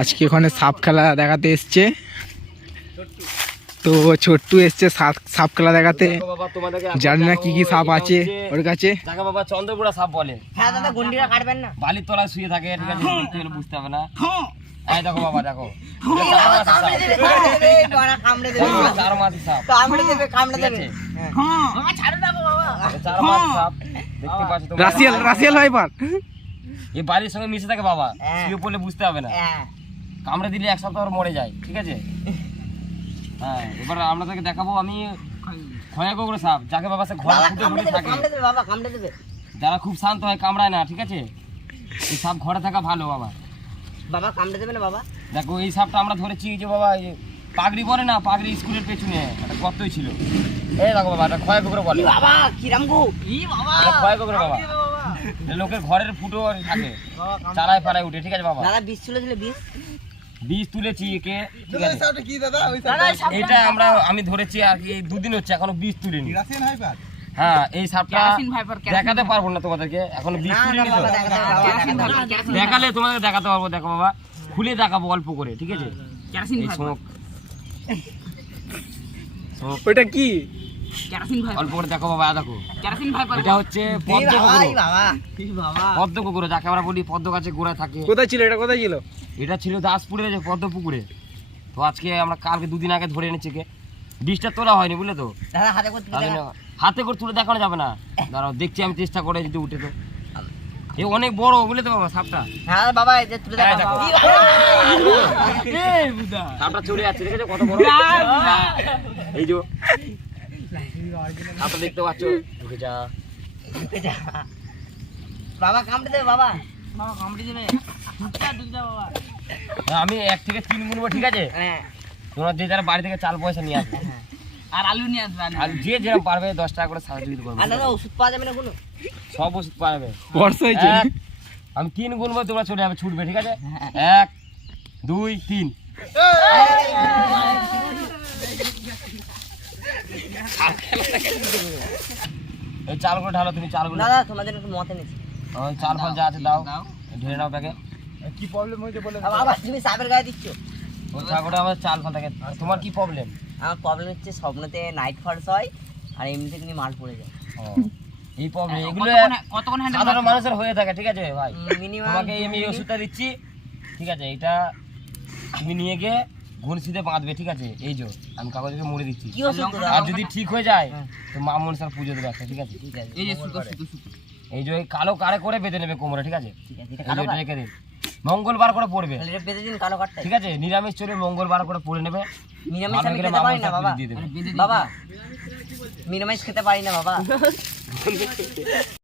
আজকে ওখানে সাপ খেলা দেখাতে এসছে, তো ছোট্টু এসছে সাপ খেলা দেখাতে। জানি না কি কি সাপ আছে ওর কাছে। যাকে বাবা চন্দ্রপুরা সাপ বলে। হ্যাঁ দাদা, গন্ডিটা কাটবেন না। বালির তলায় শুয়ে থাকে, ঠিক আছে, দেখতে গেলে বুঝতে হবে না। এই দেখো বাবা, দেখো কামড়ে দেবে, কামড়ে দেবে, 4 মাসি সাপ। কামড়ে দেবে, কামড়ে দেবে। বাবা ছাড়ো না বাবা। 4 মাসি সাপ দেখতে পাচ্ছ তোমরা। রাশিয়াল ভাইপার এই বালির সঙ্গে মিশে থাকে বাবা, শুয়ে পড়লে বুঝতে হবে না। হ্যাঁ, কামড়ে দিলে 1 সপ্তাহ পর মরে যায়, ঠিক আছে। হ্যাঁ, এবার আমরা তোকে দেখাবো আমি খয়াগোগরা সাপ, যাকে বাবা সে ঘরে ফুটে ফুটে থাকে। কামড়ে দেবে বাবা, কামড়ে দেবে। যারা খুব শান্ত হয়, কামড়ায় না, ঠিক আছে। এই সাপ ঘরে থাকা ভালো বাবা। বাবা কামড়ে দেবে না বাবা। দেখো এই সাপটা আমরা ধরেছি যে বাবা, এই পাগড়ি বলে না, পাগড়ি স্কুলের পেছনে একটা গর্তই ছিল। এই দেখো বাবা, এটা খয়াগোগরা বলে। বাবা কিরাম গো, ই বাবা। এটা খয়াগোগরা বাবা। লোকের ঘরের ফুটো থাকে, চালায় পাড়ায় উঠে, ঠিক আছে বাবা। দাদা বিষ তুলে দিলে, বিষ বীজ তুলেছি একে, ঠিক আছে। দাদা এটা আমি ধরেছি আর কি 2 দিন হচ্ছে, এখনো বীজ তুলিনি। রাশিয়ান হাইপার হ্যাঁ, এই সাপটা কেরাসিন ভাইপার, দেখাতে পারবো না তোমাদেরকে, এখনো বীজ না তুলিনি। বাবা, তো কেরাসিন ভাইপার, কেরাসিন দেখালে তোমাদের দেখাতে পারবো। দেখো বাবা, খুলে দেখাবো অল্প করে, ঠিক আছে। কেরাসিন এই ভাইপার, শোক ওটা কি? কেরাসিন ভাইপার, অল্প করে দেখো বাবা, দেখো কেরাসিন ভাইপার। এটা হচ্ছে এই পদ্ম বাবা, এই কুকুর। বাবা। পদ্ম কুকুর যাকে আমরা বলি, পদ্ম গাছে গোড়ায় থাকে। কোথায় ছিল এটা? কোথায় ছিল? এটা ছিল দাসপুরের যে পদ্ম পুকুরে। তো আজকে আমরা কালকে 2 দিন আগে ধরে এনেছি কে। বীজটা তোলা হয়নি, বুঝলে তো। দাদা হাতে করতে তার জন্য হাতে করে তুলে দেখানো যাবে না। দাঁড়াও, দেখছি আমি চেষ্টা করে যদি উঠে। তো এ অনেক বড়, বুঝলে তো বাবা সাপটা। হ্যাঁ বাবা, এই যে তুলে হ্যাঁ, দেখো। দেখো। এই বুদা। সাপটা চলে যাচ্ছে, দেখেছো কত বড়। এই যে সাপটা দেখতে পাচ্ছ, ঢুকে যা। বাবা কামড়ে দেবে বাবা। বাবা কামড়ে দেবে। ঢুকটা বাবা। আমি 1 থেকে 3 গুনবো, ঠিক আছে। হ্যাঁ, তোমরা যে যারা বাড়ি থেকে চাল পয়সা নিয়ে আসবে, আর আলু নিয়ে আসবে। আর যে যেরকম পারবে 10 টাকা করে সাহায্য করবে। আর দাদা ওষুধ পাওয়া যাবে না কোনো? সব ওষুধ পারবে। বর্ষা হয়েছে। আমি 3 গুনবো, তোমরা চলে যাবে, ছুটবে, ঠিক আছে। 1 2 3। এই চালগুলো ঢালো, তুমি চালগুলো। দাদা তোমাদের একটু মতে নিচ্ছি। ওই চাল ফাল যা আছে দাও, ঢেলে নাও ব্যাগে। কি প্রবলেম হয়েছে বলে বাবা তুমি সাপের গায়ে দিচ্ছ। ওই চালগুলো আমাদের চাল ফাল থাকে। তোমার কি প্রবলেম? আমার প্রবলেম হচ্ছে স্বপ্নতে নাইট ফলস হয়, আর এমনিতে কিন্তু মাল পড়ে যায়। এই প্রবলেম এগুলো কতক্ষণ হ্যান্ডেল সাধারণ মানুষের হয়ে থাকে, ঠিক আছে ভাই। মিনিমাম তোমাকে আমি এই ওষুধটা দিচ্ছি, ঠিক আছে। এটা তুমি নিয়ে গিয়ে ঘুনসিতে বাঁধবে, ঠিক আছে। এই যে আমি কাগজকে মুড়ে দিচ্ছি। কি ওষুধ দাদা? আর যদি ঠিক হয়ে যায় তো মা মনসার পুজো দেবে একটা, ঠিক আছে। ঠিক আছে, এই যে সুতো সুতো সুতো। এই যে ওই কালো কারে করে বেঁধে নেবে কোমরে, ঠিক আছে। ঠিক আছে, এটা এই কালো যে কাঠ? রেখে দিন, মঙ্গলবার করে পড়বে, তাহলে এটা বেঁধে দিন কালো কাঠটা। ঠিক আছে। নিরামিষ চলে মঙ্গলবার করে পড়ে নেবে। নিরামিষ ভালো আমি করে খেতে মা পারি না মনসার বাবা। পুজো দিয়ে দেবে। বাবা নিরামিষ খেতে পারি না বাবা।